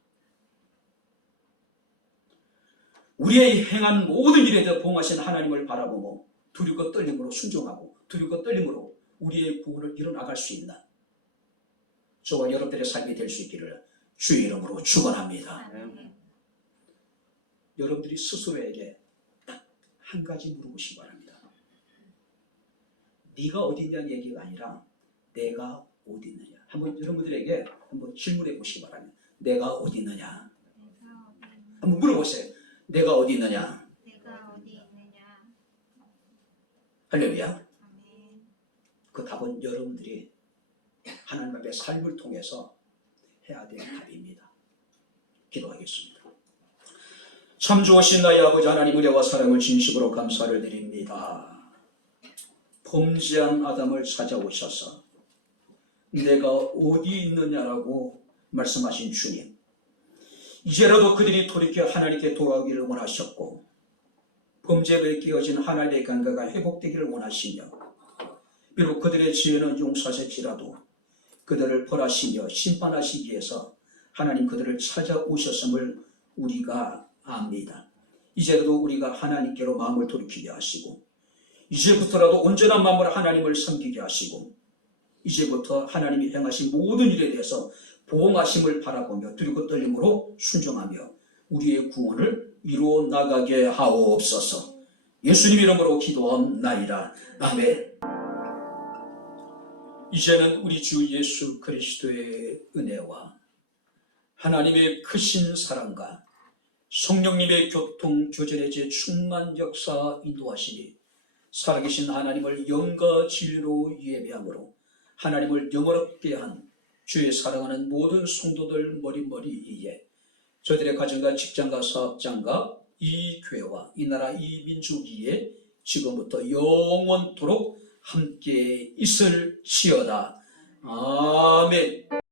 우리의 행한 모든 일에 대해 보응하신 하나님을 바라보고 두렵고 떨림으로 순종하고 두렵고 떨림으로 우리의 구원을 이뤄나갈 수 있는 저와 여러분들의 삶이 될 수 있기를 주의 이름으로 축원합니다. 여러분들이 스스로에게 딱 한 가지 물어보시기 바랍니다. 네가 어디 있냐는 얘기가 아니라 내가 어디 있느냐. 한번 여러분들에게 한번 질문해 보시기 바랍니다. 내가 어디 있느냐? 한번 물어보세요. 내가 어디 있느냐? 할렐루야. 그 답은 여러분들이 하나님 앞에 삶을 통해서 해야 될 답입니다. 기도하겠습니다. 참 좋으신 나의 아버지 하나님, 은혜와 사랑을 진심으로 감사를 드립니다. 범죄한 아담을 찾아오셔서 내가 어디 있느냐라고 말씀하신 주님, 이제라도 그들이 돌이켜 하나님께 돌아오기를 원하셨고 범죄에 끼어진 하나님의 관계가 회복되기를 원하시며 비록 그들의 죄는 용서하실지라도 그들을 벌하시며 심판하시기 위해서 하나님 그들을 찾아오셨음을 우리가 압니다. 이제라도 우리가 하나님께로 마음을 돌이키게 하시고 이제부터라도 온전한 마음으로 하나님을 섬기게 하시고 이제부터 하나님이 행하신 모든 일에 대해서 보응하심을 바라보며 두렵고 떨림으로 순종하며 우리의 구원을 이루어 나가게 하옵소서. 예수님 이름으로 기도하옵나이다. 아멘. 이제는 우리 주 예수 그리스도의 은혜와 하나님의 크신 사랑과 성령님의 교통 교전의 제 충만 역사 인도하시니 살아계신 하나님을 영과 진리로 예배함으로 하나님을 영원롭게 한 주의 사랑하는 모든 성도들 머리머리 위에 저들의 가정과 직장과 사업장과 이 교회와 이 나라 이 민족 위에 지금부터 영원토록 함께 있을지어다. 아멘.